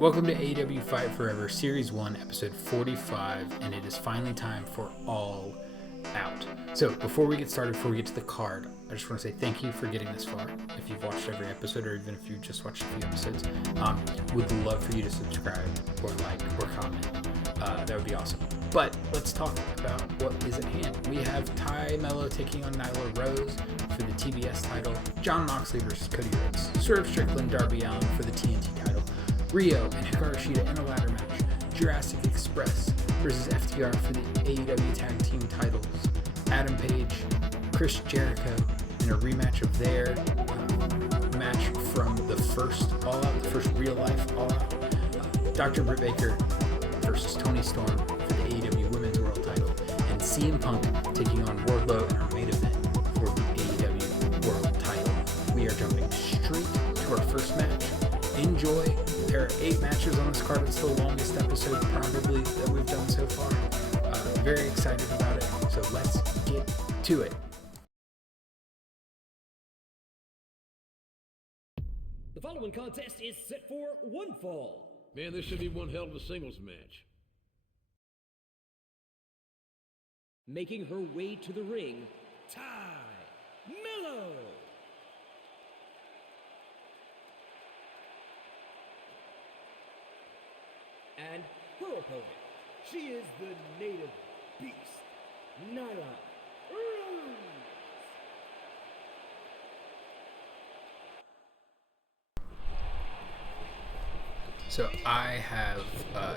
Welcome to AEW Fight Forever Series 1, Episode 45, and it is finally time for All Out. So, before we get started, before we get to the card, I just want to say thank you for getting this far. If you've watched every episode, or even if you just watched a few episodes, would love for you to subscribe, or like, or comment. That would be awesome. But let's talk about what is at hand. We have Melo taking on Nyla Rhodes for the TBS title, Jon Moxley versus Cody Rhodes, Swerve, Strickland, Darby, Allin for the TNT title, Riho and Hikaru Shida in a ladder match, Jurassic Express versus FTR for the AEW Tag Team titles, Adam Page, Chris Jericho in a rematch of their match from the first All Out, the first real life All Out, Dr. Britt Baker versus Toni Storm for the AEW Women's World title, and CM Punk taking on Wardlow in our main event for the AEW World title. We are jumping straight to our first match. Enjoy. There are 8 matches on this card. It's the longest episode probably that we've done so far. Very excited about it. So let's get to it. The following contest is set for one fall. Man, this should be one hell of a singles match. Making her way to the ring, Melo. And her opponent, she is the native beast, Nyla. So I have,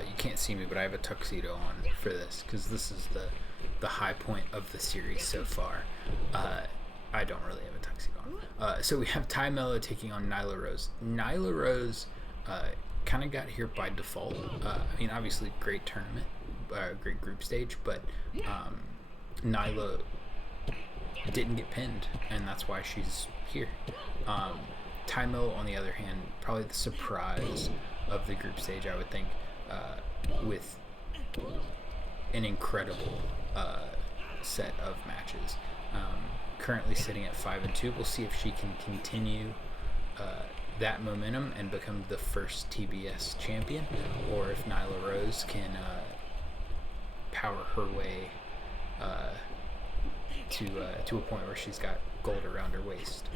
you can't see me, but I have a tuxedo on for this because this is the high point of the series so far. I don't really have a tuxedo on. So we have Melo taking on Nyla Rose. Nyla Rose kind of got here by default. I mean, obviously, great tournament, great group stage, but Nyla didn't get pinned, and that's why she's here. Melo, on the other hand, probably the surprise of the group stage, I would think, with an incredible set of matches. Currently sitting at 5-2. We'll see if she can continue that momentum and become the first TBS champion, or if Nyla Rose can power her way to a point where she's got gold around her waist.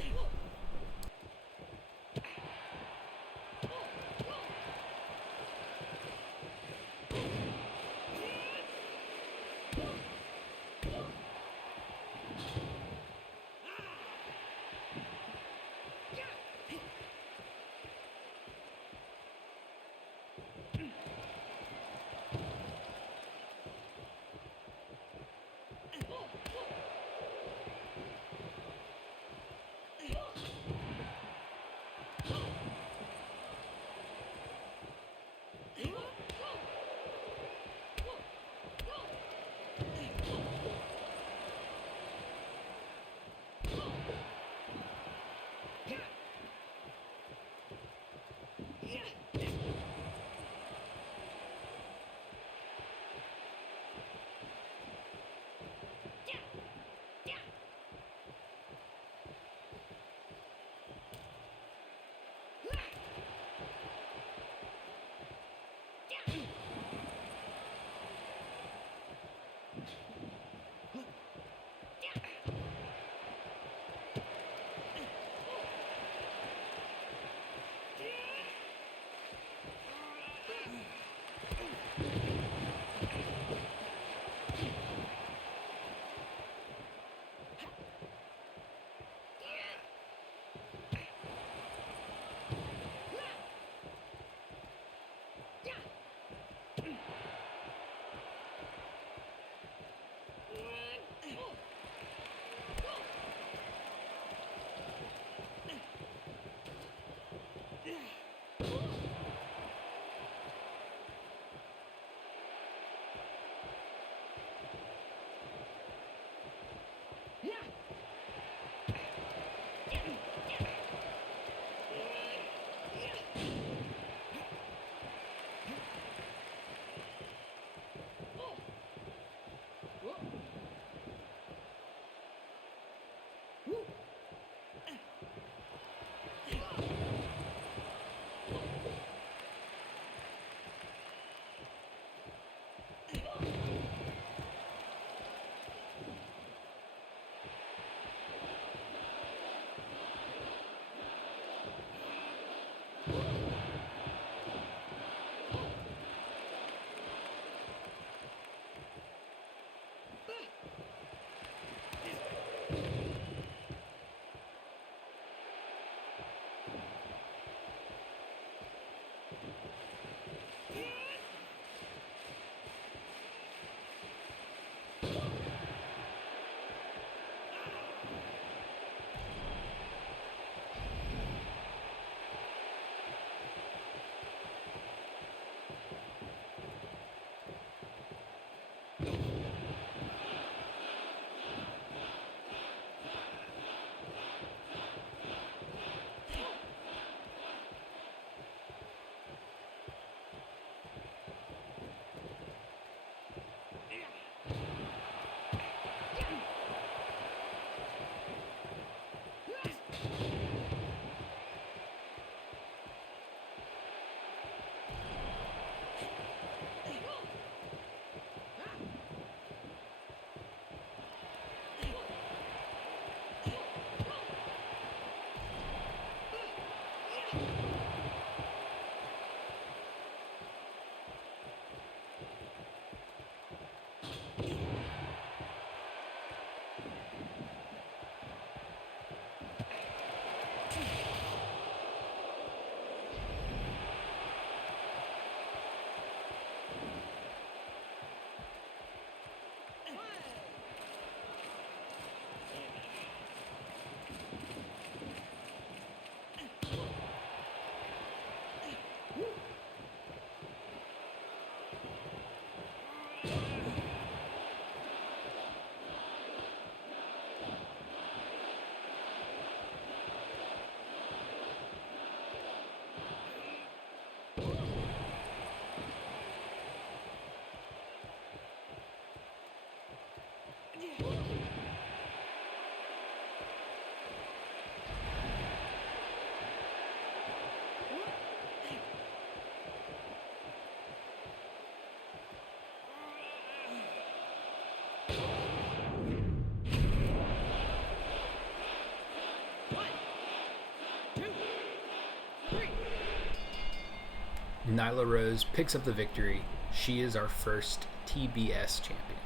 Nyla Rose picks up the victory. She is our first TBS champion.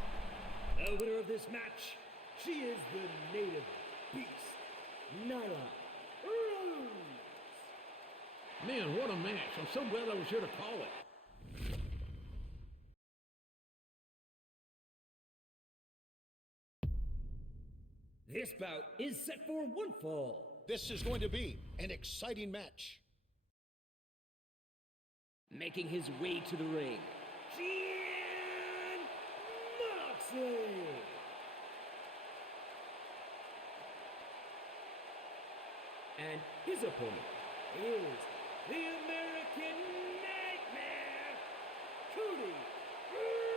The winner of this match, she is the native beast, Nyla Rhodes. Man, what a match. I'm so glad I was here to call it. This bout is set for one fall. This is going to be an exciting match. Making his way to the ring, Moxley. And his opponent is the American Nightmare, Cody Rhodes.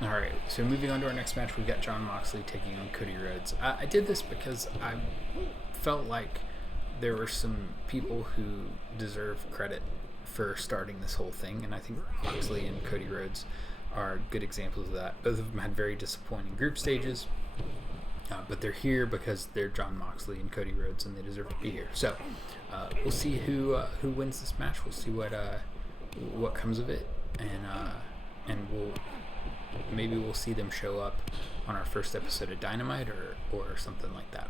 All right, so moving on to our next match, we've got Jon Moxley taking on Cody Rhodes. I did this because I felt like there were some people who deserve credit for starting this whole thing, and I think Moxley and Cody Rhodes are good examples of that. Both of them had very disappointing group stages, but they're here because they're Jon Moxley and Cody Rhodes, and they deserve to be here. So we'll see who wins this match. We'll see what comes of it, and we'll see them show up on our first episode of Dynamite or something like that.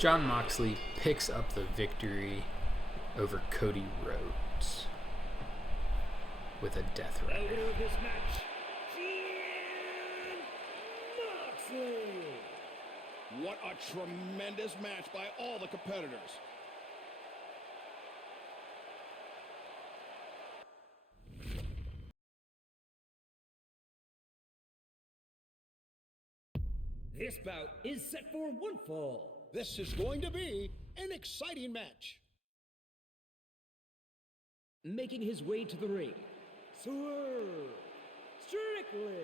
Jon Moxley picks up the victory over Cody Rhodes with a death The rider. winner of this match, Jon Moxley. What a tremendous match by all the competitors. This bout is set for one fall. This is going to be an exciting match. Making his way to the ring, Swerve, Strickland.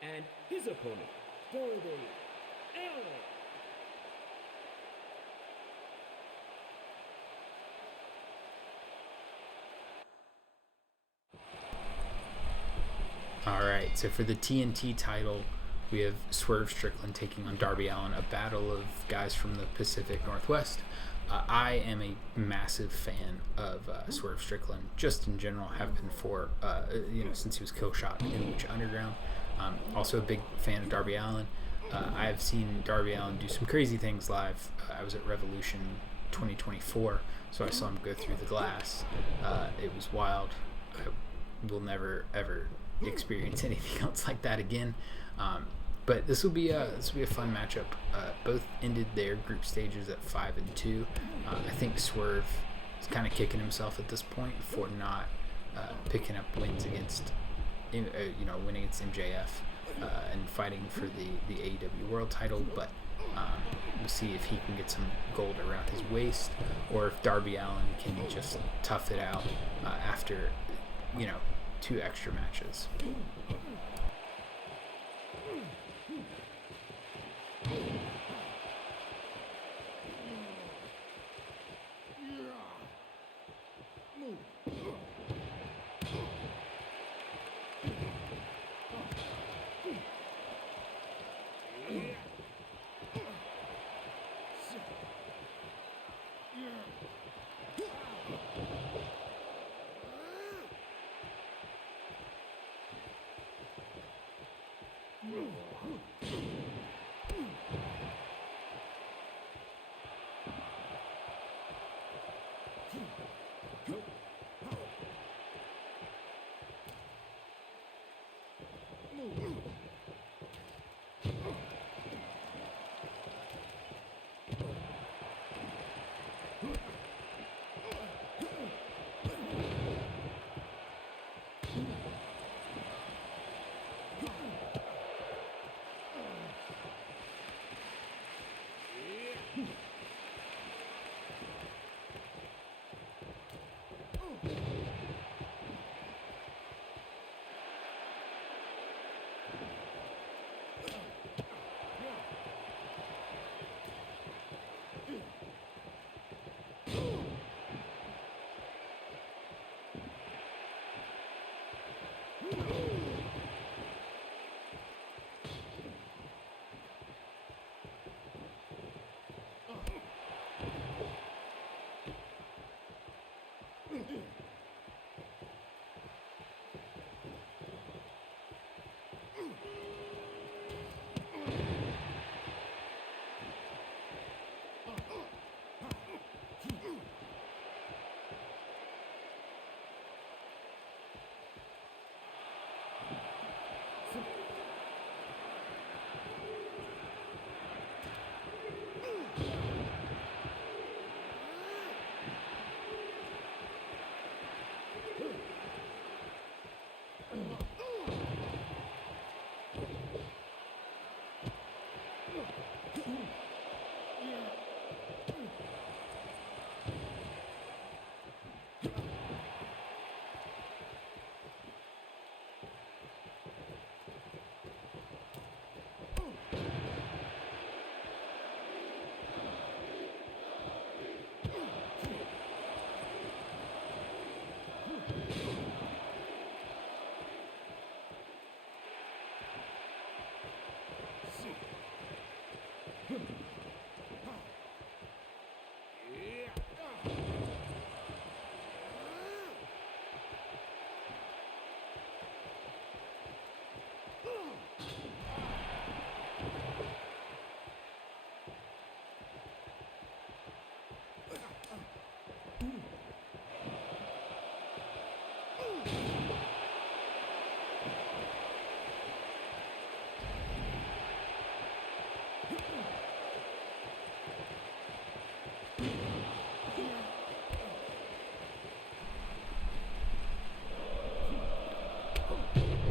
And his opponent, Darby, Allin. Alright, so for the TNT title, we have Swerve Strickland taking on Darby Allin, a battle of guys from the Pacific Northwest. I am a massive fan of Swerve Strickland, just in general, have been for, since he was Killshot in Lucha Underground. Also a big fan of Darby Allin. I have seen Darby Allin do some crazy things live. I was at Revolution 2024, so I saw him go through the glass. It was wild. I will never, ever experience anything else like that again. But this will be a fun matchup. Both ended their group stages at 5-2. I think Swerve is kind of kicking himself at this point for not picking up wins against, winning against MJF and fighting for the AEW World Title. But we'll see if he can get some gold around his waist, or if Darby Allin can just tough it out after, 2 extra matches.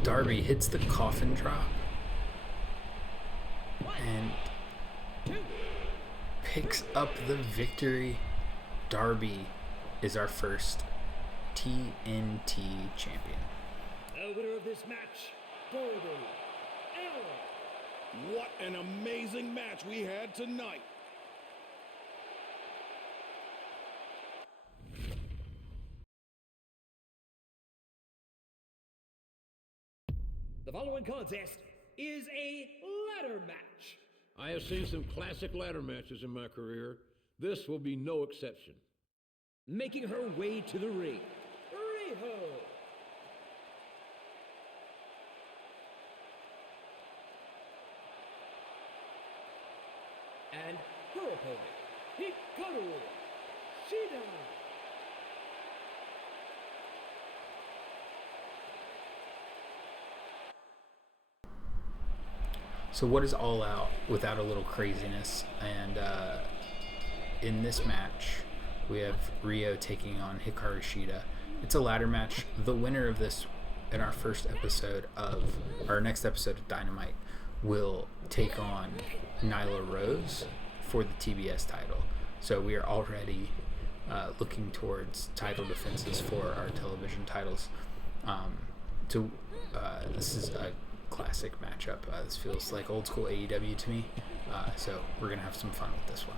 Darby hits the coffin drop and picks up the victory. Darby is our first TNT champion. The winner of this match, Darby Allin. What an amazing match we had tonight. The following contest is a ladder match. I have seen some classic ladder matches in my career. This will be no exception. Making her way to the ring, Riho. And her opponent, Hikaru, Shida. So what is All Out without a little craziness? And in this match, we have Riho taking on Hikaru Shida. It's a ladder match. The winner of this in our first episode of our next episode of Dynamite will take on Nyla Rhodes for the TBS title. So we are already looking towards title defenses for our television titles. This is a classic matchup. This feels like old school AEW to me. So we're going to have some fun with this one.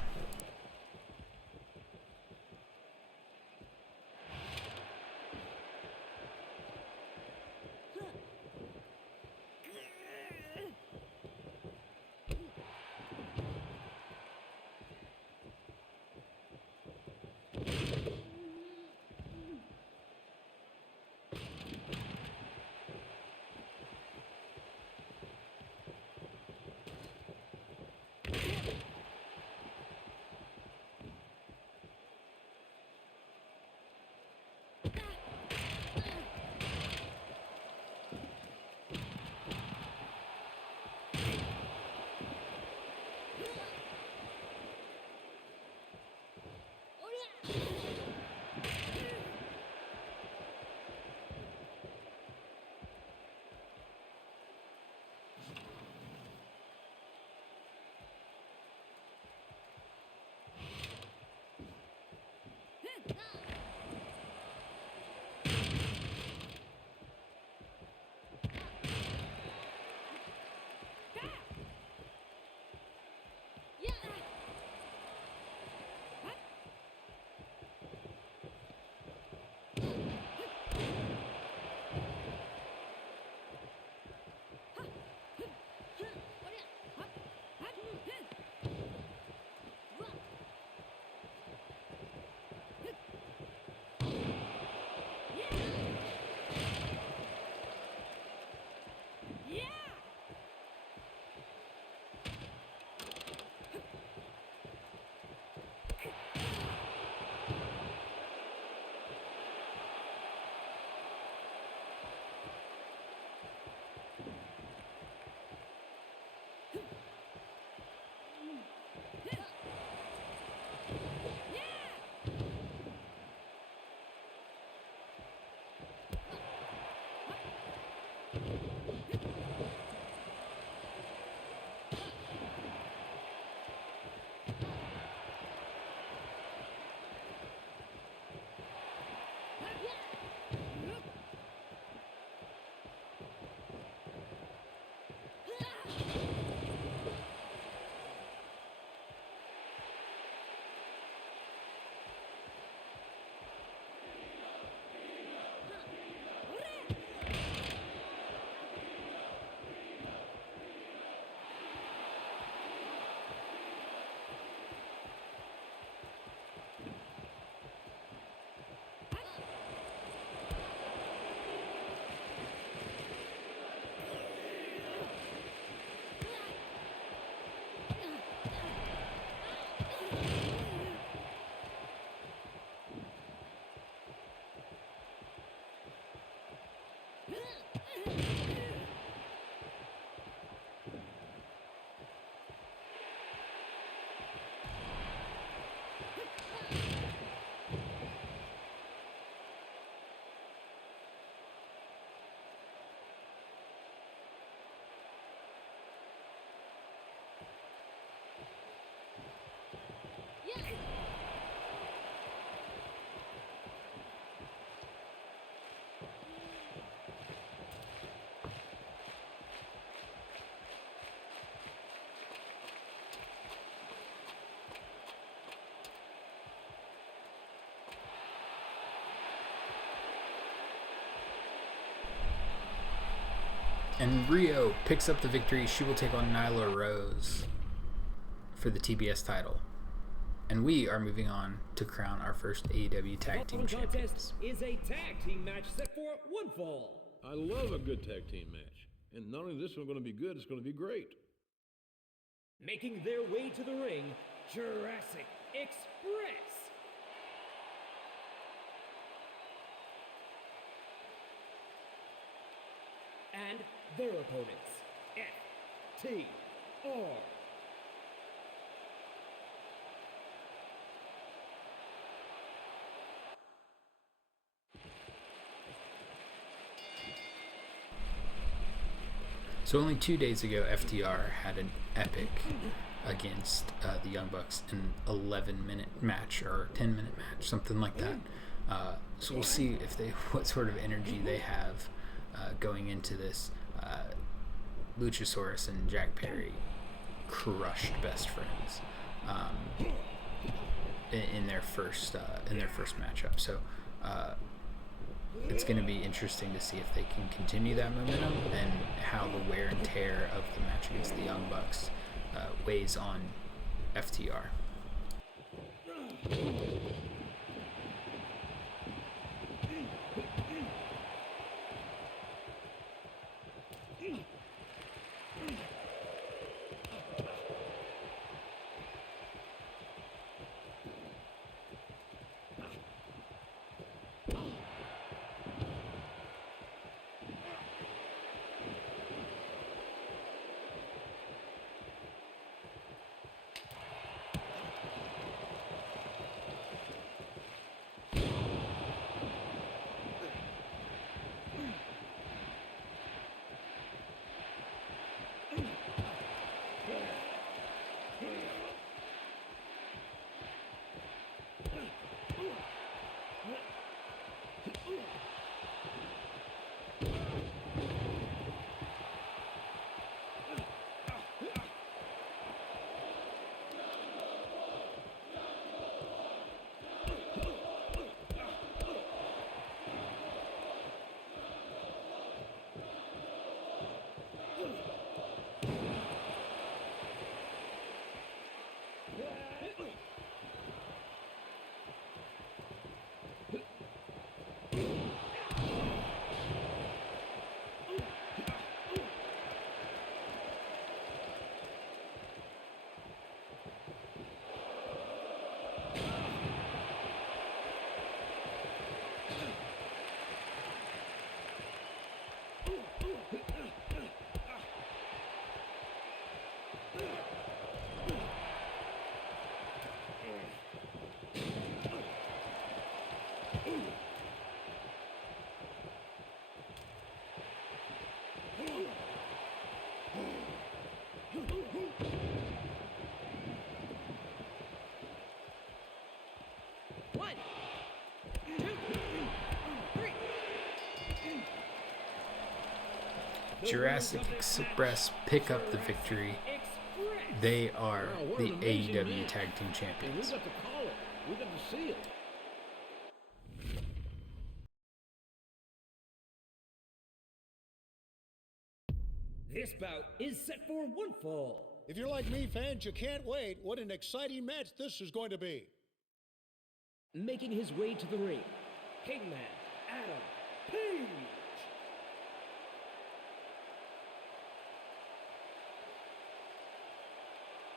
And Riho picks up the victory. She will take on Nyla Rose for the TBS title. And we are moving on to crown our first AEW Tag Team Champions. Is a tag team match set for one fall. I love a good tag team match. And not only this one going to be good, it's going to be great. Making their way to the ring, Jurassic Express. And their opponents, FTR. So only 2 days ago, FTR had an epic against the Young Bucks, an 11-minute match or 10-minute match, something like that. So we'll see if what sort of energy they have going into this. Luchasaurus and Jack Perry crushed Best Friends in their first matchup. So it's going to be interesting to see if they can continue that momentum and how the wear and tear of the match against the Young Bucks weighs on FTR. One, two, three. Jurassic Express pick up the victory. They are the AEW Tag Team We Champions. got to call it. We got to see it. This bout is set for one fall. If you're like me, fans, you can't wait. What an exciting match this is going to be. Making his way to the ring, Hangman Adam Page.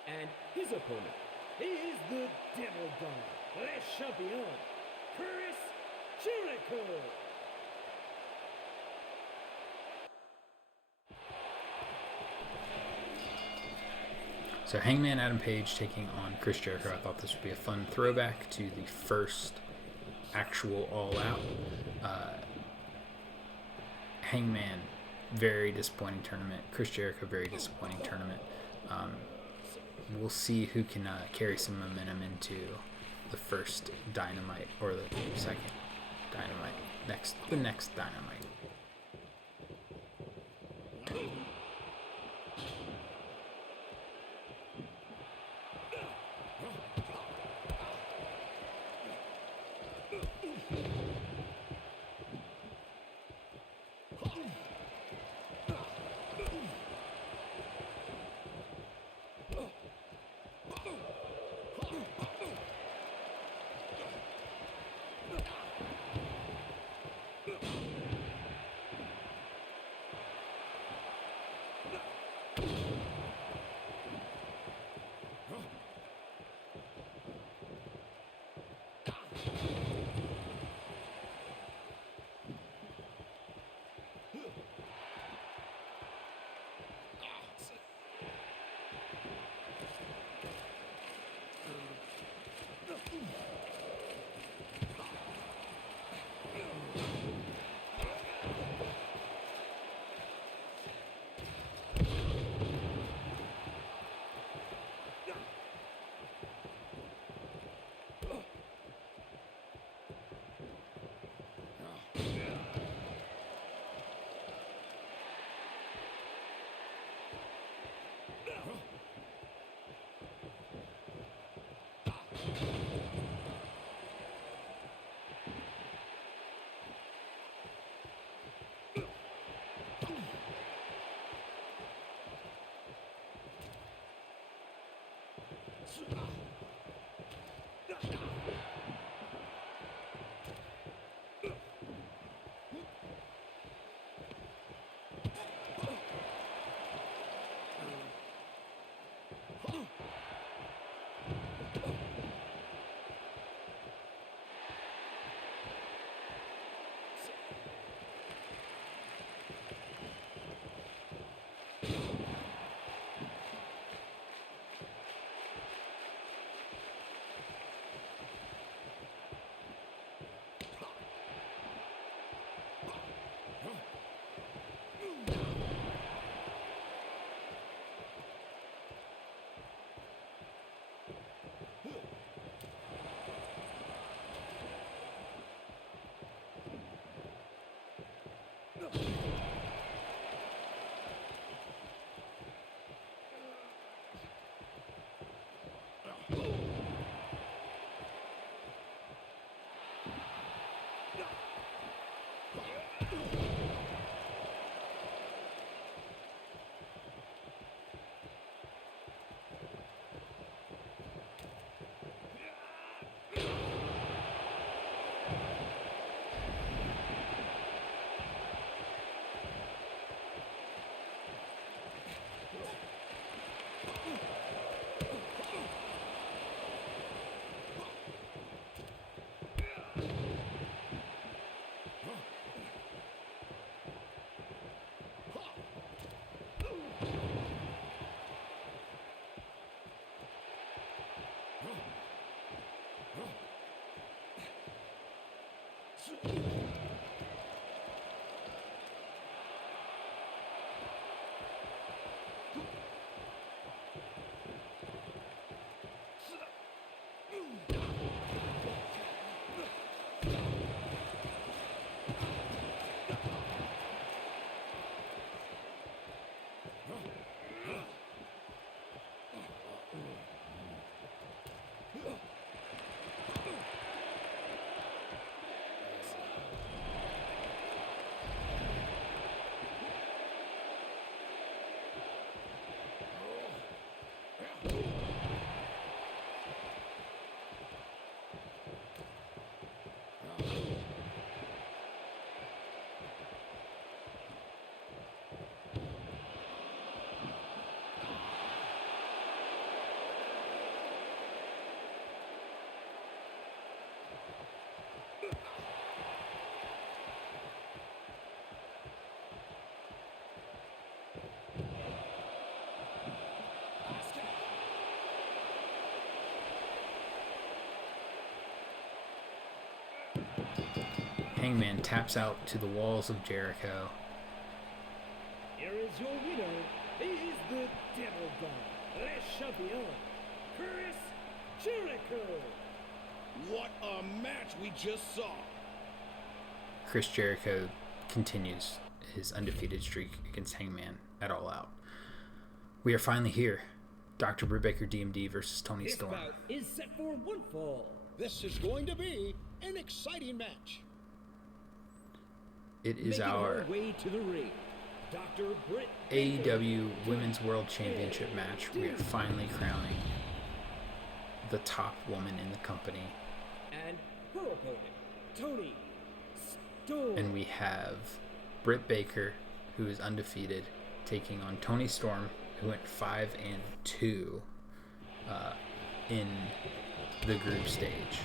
And his opponent, he is the D.M.D, Le Champion, Jericho. So Hangman Adam Page taking on Chris Jericho. I thought this would be a fun throwback to the first actual All Out. Hangman, very disappointing tournament. Chris Jericho, very disappointing tournament. We'll see who can carry some momentum into the first Dynamite or the second Dynamite. The next Dynamite. Hangman taps out to the walls of Jericho. Here is your winner. He is the Devil God, Le Champion, Chris Jericho. What a match we just saw. Chris Jericho continues his undefeated streak against Hangman at All Out. We are finally here. Dr. Britt Baker, D.M.D versus Toni This Storm. bout is set for one fall. This is going to be an exciting match. It is Making our her way to the ring, Dr. Britt AEW Women's World Championship match. We are finally crowning the top woman in the company. and her opponent, Toni Storm. And we have Britt Baker, who is undefeated, taking on Toni Storm, who went 5-2 in the group stage.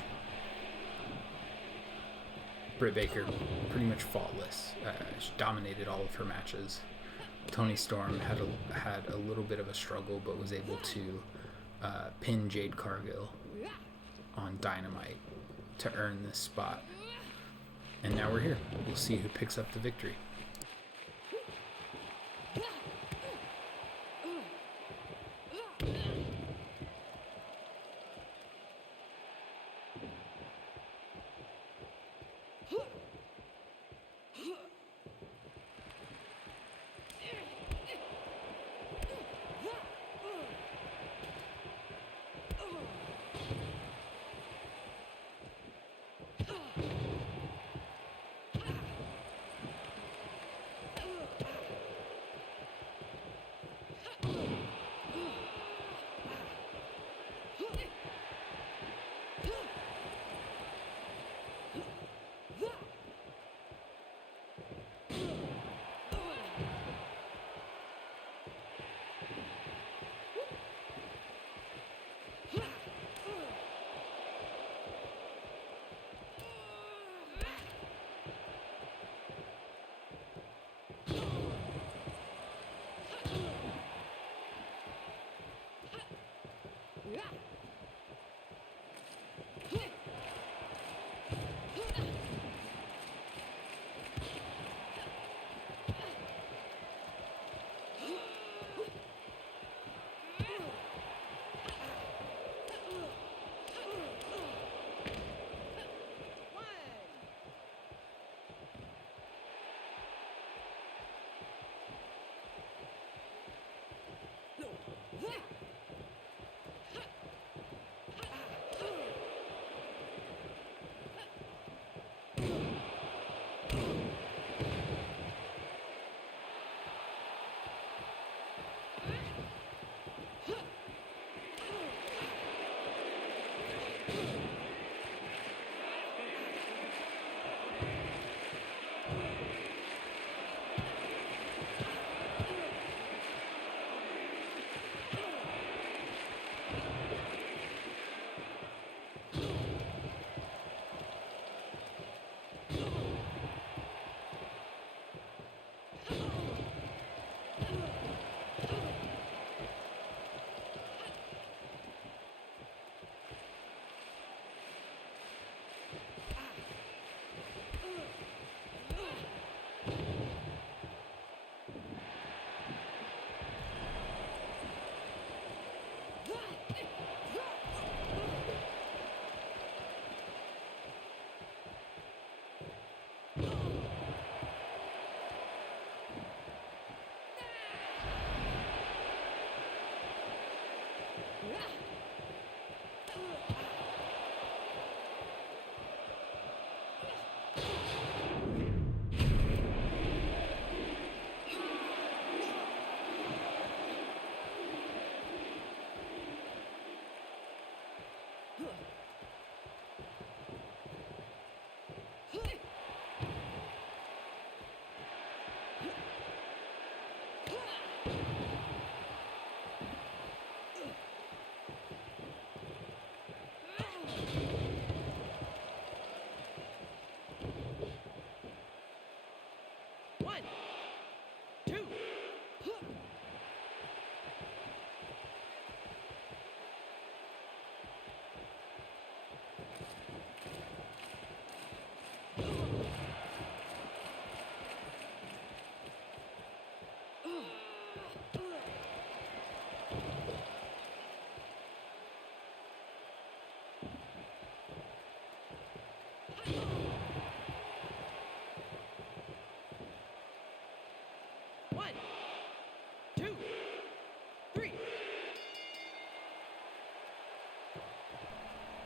Britt Baker pretty much faultless. She dominated all of her matches. Toni Storm had a little bit of a struggle, but was able to pin Jade Cargill on Dynamite to earn this spot. And now we're here. We'll see who picks up the victory.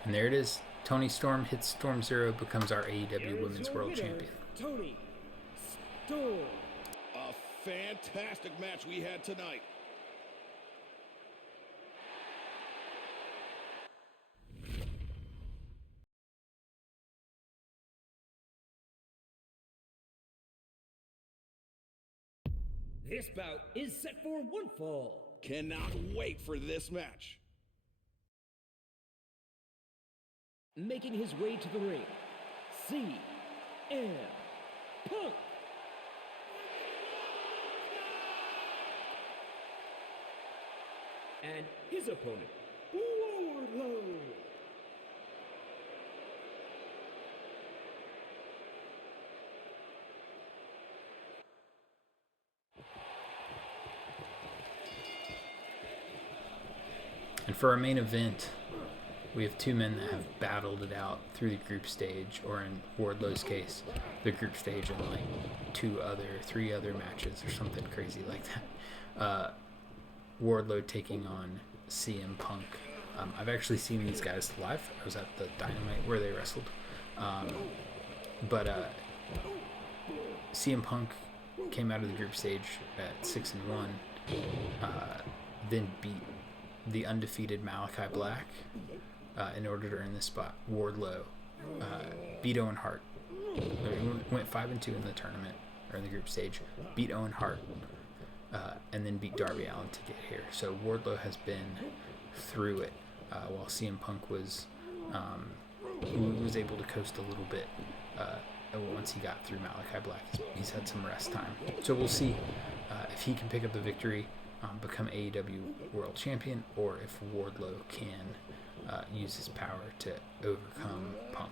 And there it is. Toni Storm hits Storm Zero, becomes our AEW Women's World Champion. Toni Storm. A fantastic match we had tonight. This bout is set for one fall. Cannot wait for this match. Making his way to the ring, CM Punk. And his opponent, Wardlow. And for our main event, we have two men that have battled it out through the group stage, or in Wardlow's case, the group stage and like three other matches or something crazy like that. Wardlow taking on CM Punk. I've actually seen these guys live. I was at the Dynamite where they wrestled. But CM Punk came out of the group stage at 6-1, then beat the undefeated Malachi Black in order to earn this spot. Wardlow beat Owen Hart. He went 5-2 in the tournament, or in the group stage. Beat Owen Hart, and then beat Darby Allin to get here. So Wardlow has been through it, while CM Punk was able to coast a little bit once he got through Malachi Black. He's had some rest time. So we'll see if he can pick up the victory, become AEW World Champion, or if Wardlow can use his power to overcome Punk.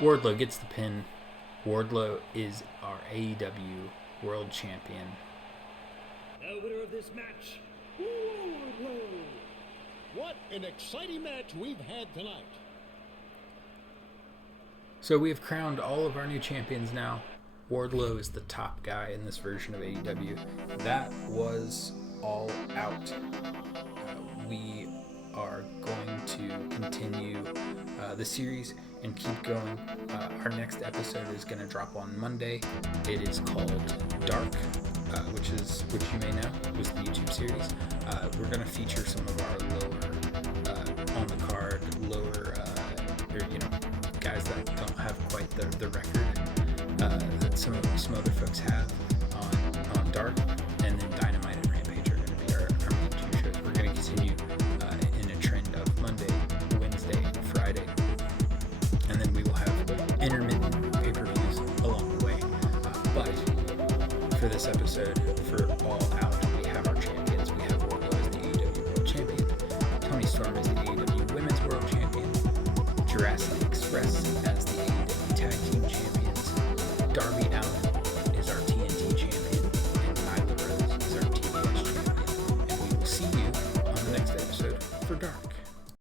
Wardlow gets the pin. Wardlow is our AEW World Champion. The winner of this match, Wardlow. What an exciting match we've had tonight. So we have crowned all of our new champions now. Wardlow is the top guy in this version of AEW. That was All Out. We are going to continue the series and keep going. Our next episode is going to drop on Monday. It is called Dark, which you may know was the YouTube series. We're going to feature some of our lower on the card, guys that don't have quite the record that some other folks have on Dark, and then Dynamite and Rampage are going to be our main two shows. We're going to continue in a trend of Monday, Wednesday, and Friday, and then we will have intermittent pay-per-views along the way. But for this episode, for All Out, we have our champions. We have Wardlow as the AEW World Champion, Toni Storm as the AEW Women's World Champion, Jurassic Express as the AEW Tag Team Champions, Darby